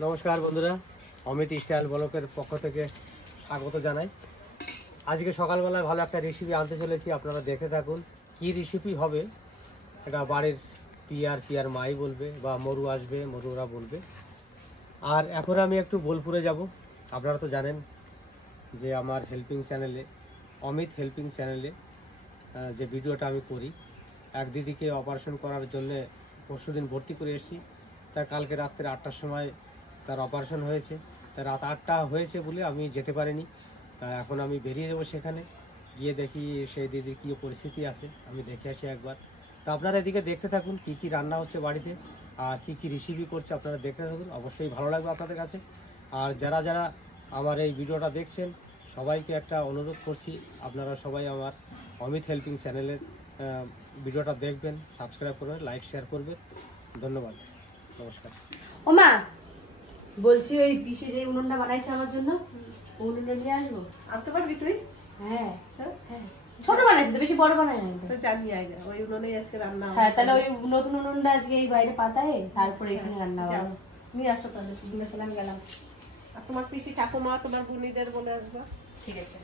নমস্কার বন্ধুরা, অমিত স্টাইল ব্লকের পক্ষ থেকে স্বাগত জানাই। আজকে সকালবেলায় ভালো একটা রেসিপি আনতে চলেছি, আপনারা দেখে থাকুন। কি রেসিপি হবে এটা বাড়ির পিয়ার মাই বলবে বা মরু আসবে, মরুরা বলবে। আর এখন আমি একটু বোলপুরে যাব। আপনারা তো জানেন যে আমার হেল্পিং চ্যানেলে, অমিত হেল্পিং চ্যানেলে যে ভিডিওটা আমি করি, এক দিদিকে অপারেশন করার জন্যে পরশুদিন ভর্তি করে এসেছি। তার কালকে রাত্রে 8টার সময় তার অপারেশন হয়েছে। তার রাত 8টা হয়েছে বলে আমি যেতে পারিনি। তা এখন আমি বেরিয়ে যাবো, সেখানে গিয়ে দেখি সেই দিদির কী পরিস্থিতি আছে, আমি দেখে আসি একবার। তা আপনারা এদিকে দেখতে থাকুন কি কি রান্না হচ্ছে বাড়িতে আর কি কি রেসিপি করছে, আপনারা দেখতে থাকুন। অবশ্যই ভালো লাগবে আপনাদের কাছে। আর যারা যারা আমার এই ভিডিওটা দেখছেন সবাইকে একটা অনুরোধ করছি, আপনারা সবাই আমার অমিত হেল্পিং চ্যানেলের ভিডিওটা দেখবেন, সাবস্ক্রাইব করবেন, লাইক শেয়ার করবেন। ধন্যবাদ, নমস্কার। ওমা, বলছি ওই পিসে যে উনুনটা বানাইছে আমার জন্য, উনুনটা নিয়ে আসবো। আনতে পারবি তুই? হ্যাঁ হ্যাঁ, ছোট বানাইছে তো, বেশি বড় বানাই না তো জানি আগে ওই উনুনেই আজকে রান্না হবে। হ্যাঁ, তাহলে ওই নতুন উনুনটা আজকে এই বাইরে পাতায়, তারপরে এখানে রান্না যাও, হবে। নিয়ে আসো তাহলে। সালাম গেলাম। আর তোমার পিসি ঠাকুমা তোমার বুনিদের বলে আসবা। ঠিক আছে,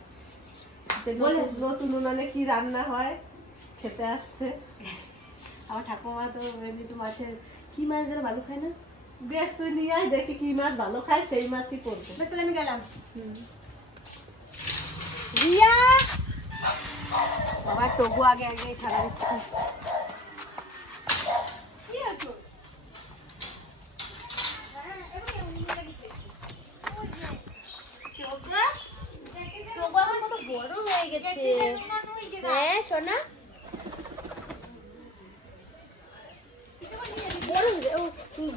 নতুন উনুনে কি রান্না হয় খেতে আসতে। আমার ঠাকুমা তো এমনি তো মাছের কি মাছ যেন ভালো খায় না। বেশ, তুই নিয়ে আয়, দেখি কি মাছ ভালো খায় সেই মাছই করবো। বেশ, তাহলে আমি গেলাম। রিয়া বাবা, টগু আগে আগে ছাড়া দিচ্ছে। বড় হয়ে গেছে। হ্যাঁ সোনা,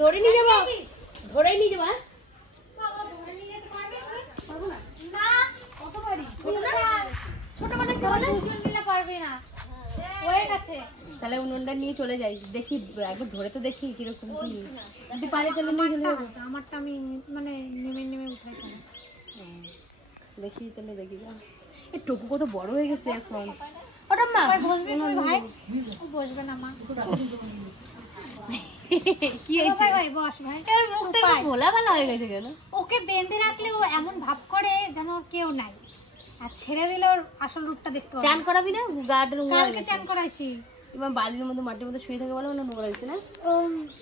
ধরে নিয়ে যাবো, ধরে নিয়ে যাবো। তাহলে উনুনটা নিয়ে চলে যাই, দেখি একবার ধরে তো দেখি কিরকম কি, যদি পারে তাহলে নিয়ে চলে যাবো। আমারটা আমি মানে নেমে নেমে উঠাই খাই। দেখি তাহলে দেখি। এই টুকু কত বড় হয়ে গেছে এখন। ওটা মা বসবে তুই ভাই? ও বসবে না মা। কি হয়েছে ভাই বস ভাই। এর মুখটা ভোলা ভালা হয়ে গেছে কেন? ওকে বেঁধে রাখলে ও এমন ভাব করে যেন ওর কেউ নাই, আর ছেড়ে দিলে ওর আসল রূপটা দেখতে পাবে। চান করাবি না? গার্ডেন কালকে চান করাইছি। এবার বালির মধ্যে মাটির মধ্যে শুয়ে থাকে বলে না, নোংরা হয়েছে না? ও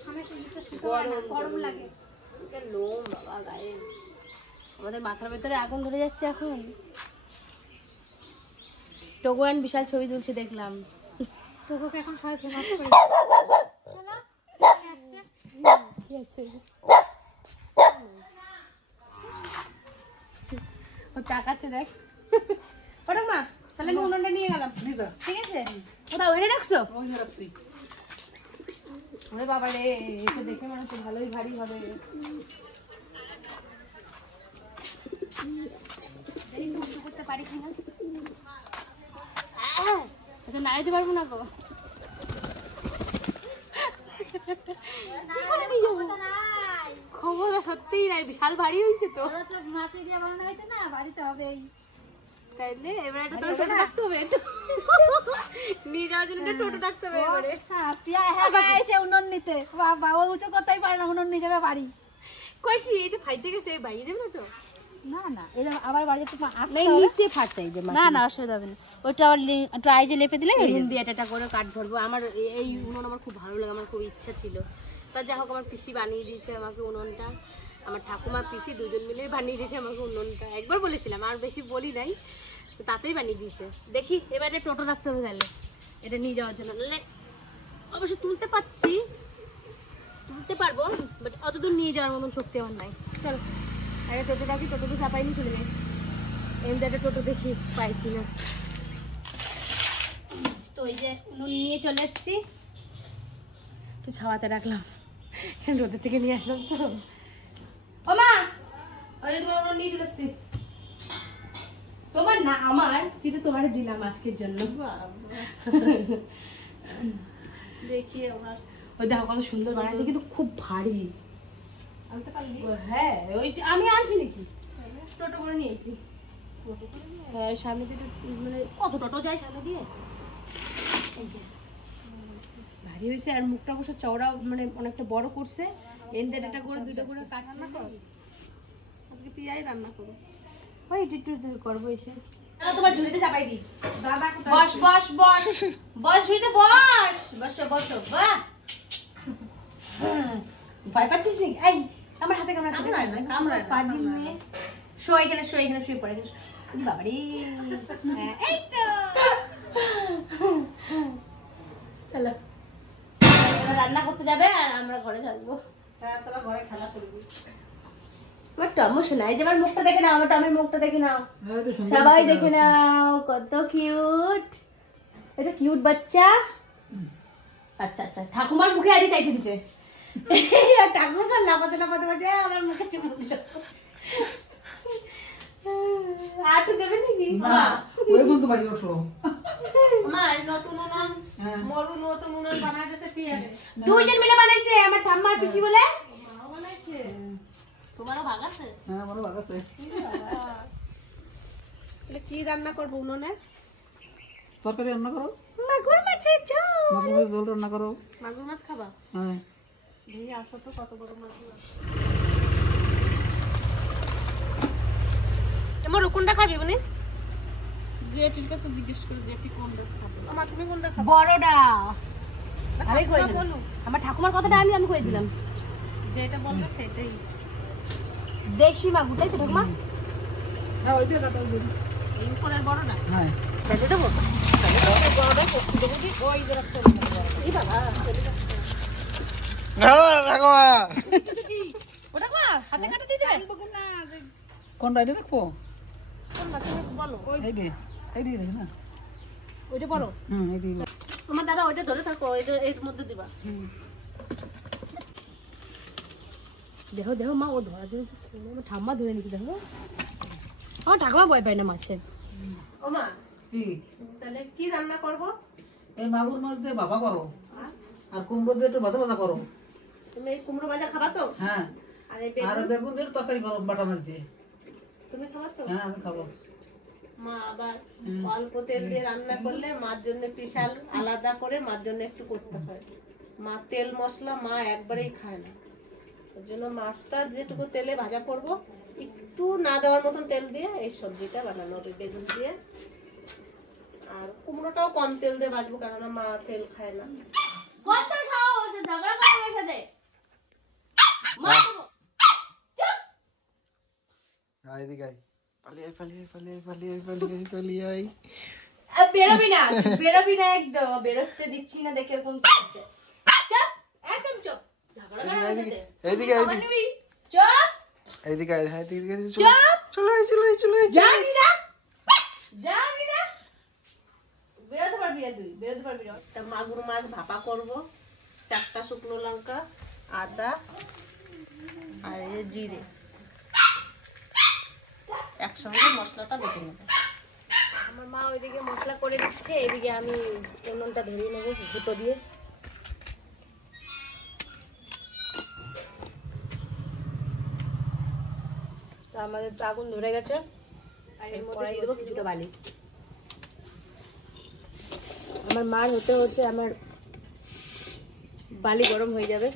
সামনে শুনতে শুতে পারে না, গরম লাগে। লোম বাবা গায়ে, আমাদের মাথার ভেতরে আগুন ধরে যাচ্ছে এখন। টগোয়ান বিশাল ছবি তুলছে দেখলাম। তোকে এখন সবাই ফেমাস করে। চলো আসছে। কি আছে ও তাকাচ্ছে দেখ। ওটা মা, তাহলে আমি উনুনটা নিয়ে গেলাম। ঠিক আছে, কোথাও এনে রাখছো? ওরে বাবা রে, এটা দেখে মনে হচ্ছে ভালোই ভারী হবে। করতে পারি কিনা, আচ্ছা নাড়াইতে পারবো না গো। খবর সত্যিই নাই, বিশাল ভারী হয়েছে তো। মাটি দিয়ে বানানো হয়েছে না, বাড়িতে হবেই। তাইলে এবার একটা টোটো ডাকতে হবে, নিয়ে যাওয়ার জন্য একটা টোটো ডাকতে হবে এবারে। উনুন নিতে বাবা, ও উঁচু করতেই পারে না, উনুন নিয়ে যাবে বাড়ি। কই কি এই যে ফাইটে গেছে, বাইরে যাবে না তো? না না, এটা আবার বাড়িতে নিচে ফাটছে এই যে। না না, অসুবিধা হবে না। ওটা আবার একটু আইজে লেপে দিলে হিন্দি একটা করে কাঠ ধরবো। আমার এই উনুন আমার খুব ভালো লাগে, আমার খুব ইচ্ছা ছিল। তা যা হোক, আমার পিসি বানিয়ে দিয়েছে আমাকে উনুনটা। আমার ঠাকুমা পিসি দুজন মিলে বানিয়ে দিয়েছে আমাকে উনুনটা। একবার বলেছিলাম, আর বেশি বলি নাই, তো তাতেই বানিয়ে দিয়েছে। দেখি এবারে টোটো রাখতে হবে তাহলে এটা নিয়ে যাওয়ার জন্য। নাহলে অবশ্য তুলতে পারছি, তুলতে পারবো, বাট অতদূর নিয়ে যাওয়ার মতন শক্তি আমার নাই। চলো একটা টোটো রাখি, টোটোতে চাপাই নিয়ে চলে যাই। এমনি একটা টোটো দেখি পাইছি না। তো এই যে নুন নিয়ে চলে এসেছি, একটু ছাওয়াতে রাখলাম, রোদের থেকে নিয়ে আসলাম তো। ও মা, ওই যে তোমার নুন নিয়ে চলে এসেছি। তোমার না আমার, কিন্তু তোমার দিলাম আজকের জন্য। দেখি আমার ওই দেখো কত সুন্দর বানাইছে, কিন্তু খুব ভারী। আনতে পারবি? হ্যাঁ, ওই আমি আনছি নাকি, টোটো করে নিয়েছি। হ্যাঁ, সামনে দিয়ে মানে কত টোটো যায় সামনে দিয়ে। এই যে ভারী হয়েছে, আর মুখটা অবশ্য চওড়া, মানে অনেকটা বড় করছে। এন্ডারটা করে দুটো করে কাট রান্না কর, আজকে পিয়াই রান্না করো। ওই একটু করবো এসে। তোমার ঝুড়িতে চাপাই দি। বস বস বস বস, ঝুড়িতে বস, বসো বসো। বাহ, ভয় পাচ্ছিস নাকি? এই আমার হাতে কামড়া, কামড়ায় পাজি মেয়ে। শো এখানে, শো এখানে, শুয়ে পড়ে। বাবা রে, এই তো চলো রান্না করতে যাবে আর আমরা ঘরে থাকবো। হ্যাঁ, তোরা ঘরে খেলা করবি। আমার টমো শোনা, এই যে আমার মুখটা দেখে নাও, আমার টমের মুখটা দেখে নাও, সবাই দেখে নাও, কত কিউট। এটা কিউট বাচ্চা। আচ্ছা আচ্ছা, ঠাকুমার মুখে আজই চাইতে দিছে। ঠাকুমা লাফাতে লাফাতে বাজে আমার মুখে চুমু দিল। আটু দেবে নাকি? ওই বলতে পারি ওঠো। মা এই নতুন উনুন, মরু নতুন উনুন বানাই দিয়েছে পিয়ারে। দুইজন মিলে বানাইছে, আমার ঠাম্মা আর পিসি বলে। মাও বানাইছে, তোমারও ভাগ আছে? হ্যাঁ, আমারও ভাগ আছে। তাহলে কি রান্না করবো উনুনে? তরকারি রান্না করো, মাগুর মাছের ঝোল। মাগুর মাছের ঝোল রান্না করো। মাগুর মাছ খাবা? হ্যাঁ, ভেঙে আসো তো, কত বড় মাছ। আমার কোনটা খাবি উনি? জেঠির কাছে জিজ্ঞেস করে জেঠি কোনটা খাবে। আমার তুমি কোনটা খাবে? বড়টা আমি কই দিলাম, আমার ঠাকুমার কথাটা আমি কই দিলাম। যেটা বলবে সেটাই। দেশি মাগুর, তাই তো ঠাকুমা? হ্যাঁ, ওই দিয়ে কাটা ওই দিয়ে। এই উপরের বড় না? হ্যাঁ, বেঁধে দেবো? বড়টাই করতে দেবো কি? ওই যে রাখছে এই বাবা, ওটা কো হাতে কাটা দিয়ে দেবে? কোনটা এটা রাখবো? কোনটা তুমি বলো। এই দিয়ে, এই দিয়ে রেখে না। ওইটা বড়? এই দিয়ে। তোমার দাদা ওইটা ধরে থাকো, ওইটা এর মধ্যে দিবা। দেখো দেখো মা, ও ধরার জন্য আমার ঠাম্মা ধরে নিচ্ছে। দেখো আমার ঠাকুমা ভয় পায় না মাছে। ও মা, কি? তাহলে কি রান্না করবো? এই মাগুর মাছ দিয়ে ভাপা করো, আর কুমড়ো দিয়ে একটু ভাজা ভাজা করো। তুমি এই কুমড়ো ভাজা খাবা তো? হ্যাঁ, আর এই আর বেগুন বেগুন দিয়ে তরকারি করো বাটা মাছ দিয়ে। তুমি খাবা তো? হ্যাঁ, আমি খাবো। মা আবার অল্প তেল দিয়ে রান্না করলে মার জন্য বিশাল আলাদা করে মার জন্য একটু করতে হয়। মা তেল মশলা মা একবারেই খায় না, ওর জন্য মাছটা যেটুকু তেলে ভাজা করব একটু না দেওয়ার মতন তেল দিয়ে এই সবজিটা বানানো হবে, বেগুন দিয়ে। আর কুমড়োটাও কম তেল দিয়ে ভাজবো, কেননা মা তেল খায় না। কত সাহস, ঝগড়া করে আমার সাথে। মা এদিকে আয়, পালিয়ে আয়। বেরোবি না, বেরোবি না, একদম বেরোতে দিচ্ছি না, দেখে এরকম করছে। চুপ, একদম চুপ। ঝগড়া করে আমার সাথে। এইদিকে আমার নিবি? চুপ, এইদিকে আয়, হ্যাঁ, এইদিকে আয়, চুপ। চলে আয়। যাবি না, যাবি না। বেরোতে পারবি না, তুই বেরোতে পারবি না। তা মাগুর মাছ ভাপা করব, 4টা শুকনো লঙ্কা, আদা আর এই যে জিরে একসঙ্গে মশলাটা বেটে নেব। আমার মা ওইদিকে মশলা করে দিচ্ছে, এদিকে আমি উনুনটা ধরিয়ে নেবো দুটো দিয়ে। তো আমাদের তো আগুন ধরে গেছে, আর এর মধ্যে দিয়ে দেবো কিছুটা বালি। আমার মার হতে হতে আমার বালি গরম হয়ে যাবে।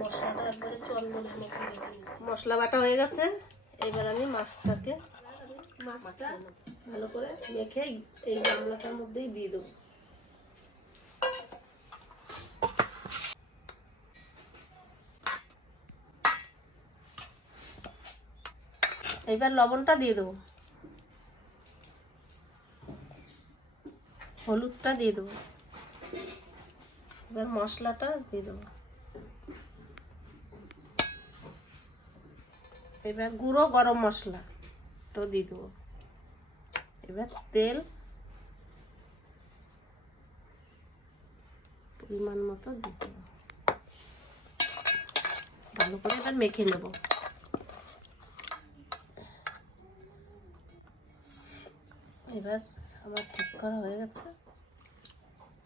মশলাটা একবারে চন্দনের মতো হয়ে গেছে। মশলা বাটা হয়ে গেছে, এবার আমি মাছটা ভালো করে মেখে এই গামলাটার মধ্যেই দিয়ে দেবো। এবার লবণটা দিয়ে দেবো, হলুদটা দিয়ে দেবো, এবার মশলাটা দিয়ে দেবো। এবার গুঁড়ো গরম মশলা তো দিয়ে দেবো। এবার তেল পরিমাণ মতো দিয়ে দেবো, ভালো করে এবার মেখে নেব। এবার আমার ঠিক করা হয়ে গেছে,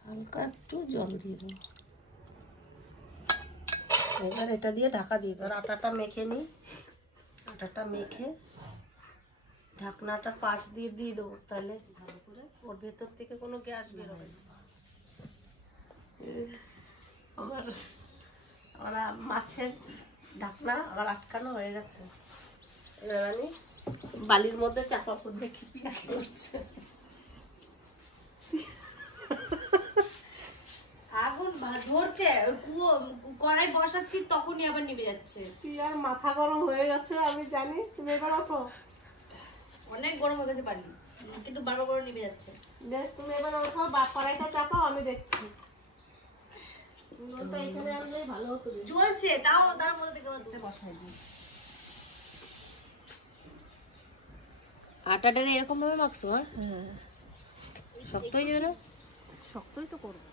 হালকা একটু জল দিয়ে দেবো। এবার এটা দিয়ে ঢাকা দিয়ে দেবো। আটাটা মেখে নিই, আটাটা মেখে ঢাকনাটা পাশ দিয়ে দিয়ে দেবো, তাহলে ভালো করে ওর ভেতর থেকে কোনো গ্যাস বেরোবে না। আমার আমার মাছের ঢাকনা আবার আটকানো হয়ে গেছে। রানী বালির মধ্যে চাপা পড়বে খিপি করছে। আগুন ধরছে, কড়াই বসাচ্ছি তখনই আবার নিভে যাচ্ছে। তুই আর মাথা গরম হয়ে গেছে আমি জানি। তুমি এবার ওঠো, অনেক গরম হয়ে গেছে বালি, কিন্তু বারবার করে নিভে যাচ্ছে। বেশ তুমি এবার ওঠো, বা কড়াইটা চাপাও, আমি দেখছি। তো এখানে আনলে ভালো হতো। চলছে, তাও তার মধ্যে থেকে আবার দুটো বসাই দিই। আটাটা এরকম ভাবে মাখছো? হ্যাঁ, শক্ত হয়ে যাবে না? শক্তই তো করবো।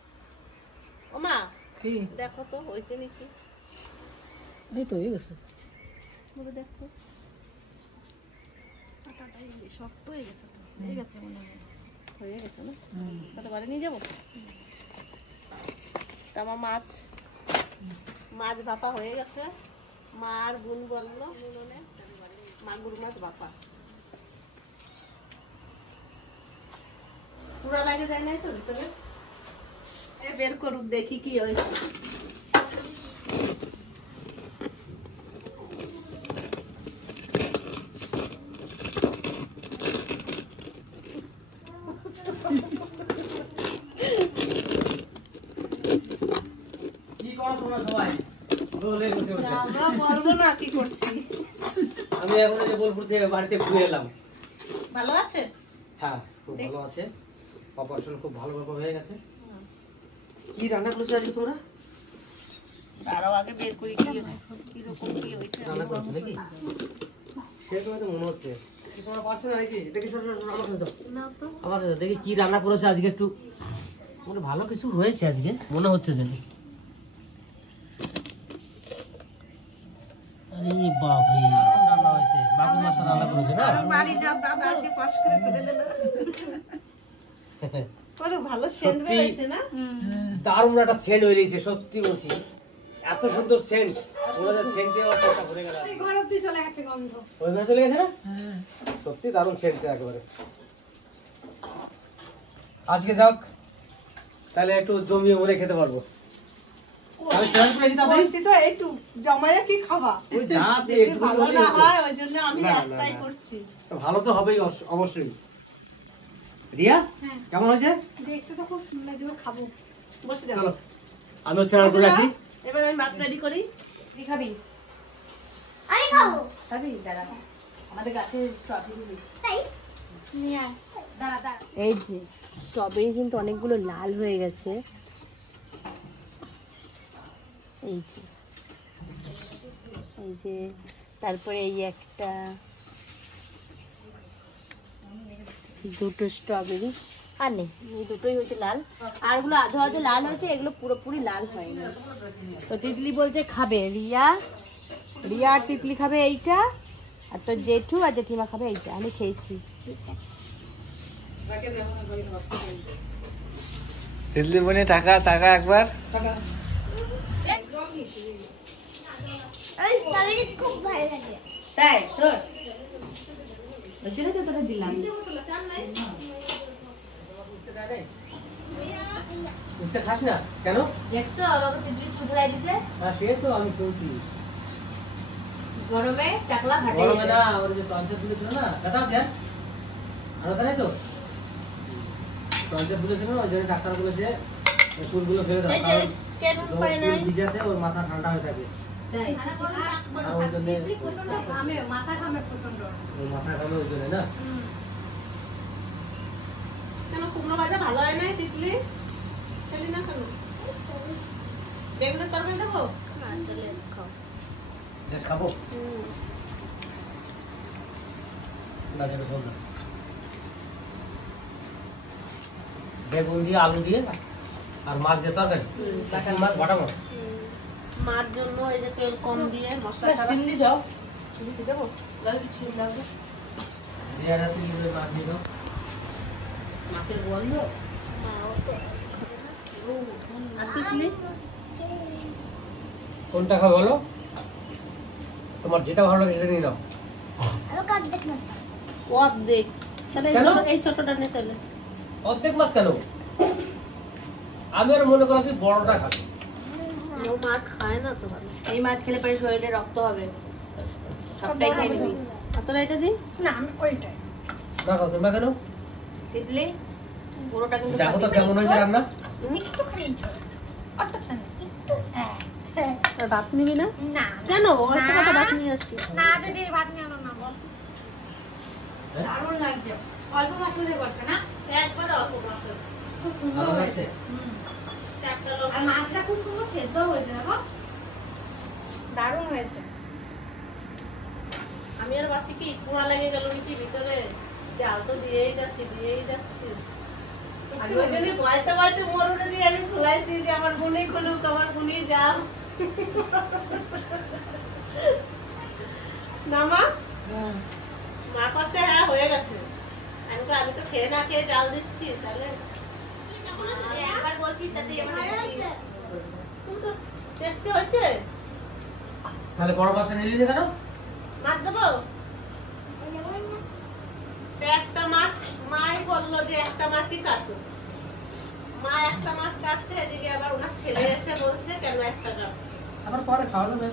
ও মা কি দেখো তো হয়েছে নাকি, এই তো হয়ে গেছে। বলে দেখো। শক্ত হয়ে গেছে তো, হয়ে গেছে মনে হয়। হয়ে গেছে না? তাহলে বাড়ি নিয়ে যাবো। তা আমার মাছ ভাপা হয়ে গেছে। মা আর গুণ বললো মাগুর মাছ ভাপা। পুরা লাগে যায় নাই তো ভিতরে? বের করুক দেখি কি হয়েছে। কি করো তোমরা সবাই? দোলে বসে বসে। আমরা বলবো না কি করছি। আমি এখন এই যে বোলপুর থেকে বাড়িতে ঘুরে এলাম। ভালো আছে? হ্যাঁ, খুব ভালো আছে। অপারেশন খুব ভালোভাবে হয়ে গেছে। কি রান্না করেছো আজকে তোমরা? আরো আগে বের করি কিরকম কি হয়েছে। রান্না করছো নাকি? সেরকম তো মনে হচ্ছে। কি তোমরা পারছো না নাকি? দেখি সর আমার কাছে দাও। আমার কাছে দাও। দেখি কি রান্না করেছো আজকে একটু। মানে ভালো কিছু হয়েছে আজকে মনে হচ্ছে জানি। আরে বাপরে, রান্না হয়েছে। মাগুর মাছ রান্না করেছো না? বাড়ি যা দাদা আসে পাশ করে ফেলে দিল। ওরে ভালো সেন্ট সত্যি বেরিয়েছে না? দারুণ একটা সেন্ট হয়ে রয়েছে, সত্যি বলছি। এত সুন্দর সেন্ট, ওরা সেন্টে আমার পেটটা ভরে গেল। ঘর অব্দি চলে গেছে গন্ধ। ওই ঘরে চলে গেছে না? সত্যি দারুণ সেন্ট একেবারে। আজকে যাক, তাহলে একটু জমিয়ে বলে খেতে পারবো। আমি স্নান করেছি তারপরে বলছি তো একটু জমায়ে কি খাবা? ওই যা আছে যদি একটু ভালো না হয় ওই জন্য আমি না, না, একটাই না। করছি। ভালো তো হবেই অবশ্যই। রিয়া কেমন হয়েছে? দেখতে তো খুব সুন্দর, যেগুলো খাবো। বসে যাও। চলো আমিও স্নান করে আসি। এবার আমি ভাত রেডি করি। তুই খাবি? আমি খাবো। খাবি? দাঁড়া, আমাদের গাছে স্ট্রবেরি। নিয়ে আয়। দাঁড়া দাঁড়া। এই যে স্ট্রবেরি কিন্তু অনেকগুলো লাল হয়ে গেছে। এই যে তারপরে এই একটা, দুটো স্ট্রবেরি আর নেই, এই দুটোই হচ্ছে লাল। আরগুলো আধো আধো লাল হয়েছে, এগুলো পুরোপুরি লাল হয়নি। তো তিতলি বলছে খাবে, রিয়া আর তিতলি খাবে এইটা, আর তোর জেঠু আর জেঠিমা খাবে এইটা। আমি খেয়েছি। দিল্লি বনে টাকা টাকা একবার তাই তোর ওই জন্য তো তোরা দিলাম। উচ্চা খাস না কেন? দেখছো আমাকে তিতলি চুপড়াই দিছে। হ্যাঁ সে তো আমি শুনছি। গরমে টাকলা ফাটে গরমে না, ওর যে টঞ্চে ফুলেছিল না, ব্যথা আছে? আর তাই তো টঞ্চে ফুলেছিল, ওই জন্য ডাক্তার বলেছে চুলগুলো ফেলে দাও, কারণ চুল ভিজাতে ওর মাথা ঠান্ডা হয়ে থাকে। তাই আর ওই জন্য প্রচন্ড ঘামে, মাথা ঘামে প্রচন্ড। ওর মাথা ঘামে, ওই জন্য না। কেন কুমড়ো ভাজা ভালো হয় নাই তিতলি? খেলি না কেন? বেগুনের তরকারি দেবো? বেশ খাবো না, যাবে চল না। বেগুন দিয়ে আলু দিয়ে আর মাছ দিয়ে তরকারি, মাছ বাটা মাছ। মার জন্য এই যে তেল কম দিয়ে মশলা ছাড়া চিনি দাও, চিনি দেবো। চিনি দাও। রিয়ার হাতে নিয়ে মাছ দিয়ে দাও। মাছের গন্ধ। আর তিতলি কোনটা খাবে বলো? তোমার যেটা ভালো লাগে সেটা নিয়ে নাও। অর্ধেক, তাহলে কেন? এই ছোটটা নিয়ে তাহলে অর্ধেক মাছ কেন? আমি আর মনে করলাম তুই বড়টা খাবে। ও মাছ খায় না তো ভালো। এই মাছ খেলে পরে শরীরে রক্ত হবে, সবটাই খাই নিবি। তোরা এটা দিই না আমি ওইটাই না খাও তোমরা কেন? তিতলি পুরোটা কিন্তু দেখো তো কেমন হয়েছে রান্না। একটুখানি ঝোল, অতটা না, একটু হ্যাঁ আর ভাত নিবি না না কেন? অল্প কটা ভাত নিয়ে আসছি। না যদি ভাত নিয়ে আনো না বল। দারুণ লাগছে, অল্প মশলা দিয়ে করছে না, একবার অল্প মাছ হয়েছে। খুব সুন্দর ভালো হয়েছে। লাগছে? চারটা আর মাছটা খুব সুন্দর সেদ্ধ হয়েছে, দেখো দারুণ হয়েছে। আমি আর ভাবছি কি কুড়া লেগে গেল নাকি ভিতরে, জাল তো দিয়েই যাচ্ছি। আমি ওই জন্য বয়তে মরুনে দিয়ে আমি খুলাইছি যে আমার গুনি খুলুক, আমার গুনি যাও না মা। মা করছে হ্যাঁ হয়ে গেছে। আমি তো খেয়ে না খেয়ে জাল দিচ্ছি, তাহলে একবার বলছি তাতে টেস্টি হচ্ছে। তাহলে বড় মাছটা নিয়ে নিলে কেন? মাছ দেবো? একটা মাছ মাই বললো যে একটা মাছই কাটো। মা একটা মাছ কাটছে, এদিকে আবার ওনার ছেলে এসে বলছে কেন একটা কাটছে। আবার পরে খাওয়া যাবে।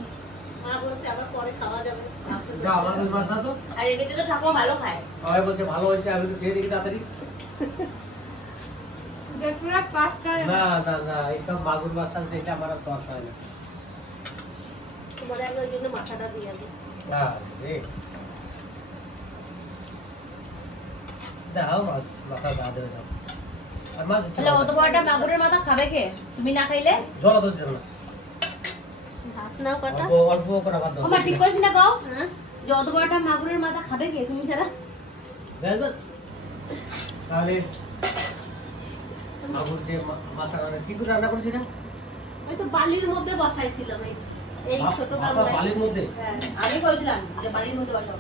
মা বলছে আবার পরে খাওয়া যাবে। যা আমাদের মাছ না তো। আর এমনিতে তো ঠাকুমা ভালো খায়। সবাই বলছে ভালো হয়েছে, আমি তো খেয়ে দেখি তাড়াতাড়ি। পুরো কাজ করে না না না, এইসব মাগুর মাছ টাছ দেখলে আমার আর দশ হয় না। তোমার ওই জন্য মাথাটা দিয়ে দিই। না রে, দাও মাছ মাথা দা দেবে দাও। আর মাছ তাহলে অত বড়টা মাগুরের মাথা খাবে কে? তুমি না খাইলে? জল তো জন্য ভাত নাও কাটা। অল্প অল্প করে ভাত দাও। আমার ঠিক কইছি না কও হ্যাঁ যে অত বড়টা মাগুরের মাথা খাবে কে তুমি ছাড়া? দেখবে তাহলে মাগুর যে মাথা রান্না কি করে রান্না করেছি এটা? ওই তো বালির মধ্যে বসাইছিলাম এই ছোট বাবা, গামলায়। বালির মধ্যে। হ্যাঁ আমি কইছিলাম যে বাড়ির মধ্যে বসাও।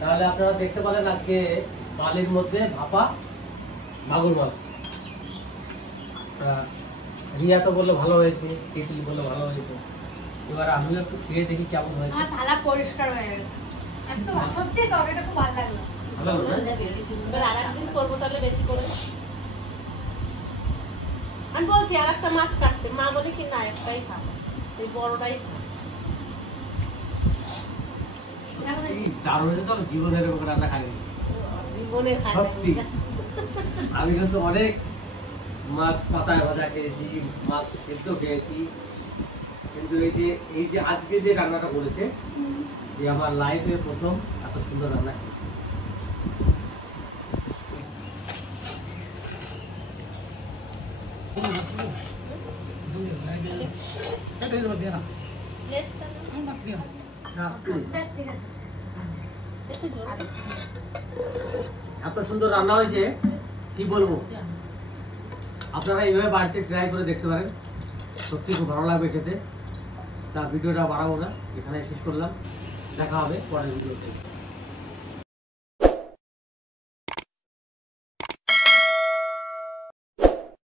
তাহলে আপনারা দেখতে পেলেন আজকে বালির মধ্যে ভাপা মাগুর মাছ। রিয়া তো বললো ভালো হয়েছে, তিতলি বললো ভালো হয়েছে। এবার আমিও একটু খেয়ে দেখি কেমন হয়েছে। আমার থালা পরিষ্কার হয়ে গেছে একদম, সত্যি তরকারিটা খুব ভালো লাগলো। ভালো হলো না? এবার আর একদিন করবো তাহলে বেশি করে। আমি বলছি আর একটা মাছ কাটতে, মা বলে কি না একটাই খাবো, এই বড়টাই খাবো। এই দারুণ হয়েছে তো, জীবনে এরকম রান্না খাইনি জীবনে খাই সত্যি। আমি কিন্তু অনেক মাছ পাতায় ভাজা খেয়েছি, মাছ সেদ্ধ খেয়েছি, কিন্তু এই যে আজকে যে রান্নাটা করেছে, এই আমার লাইফে প্রথম এত সুন্দর রান্না। বেশ ঠিক আছে। এত সুন্দর রান্না হয়েছে কি বলবো। আপনারা এইভাবে বাড়িতে ট্রাই করে দেখতে পারেন, সত্যি খুব ভালো লাগবে খেতে। তা ভিডিওটা বাড়াবো না, এখানে শেষ করলাম। দেখা হবে পরের ভিডিওতে।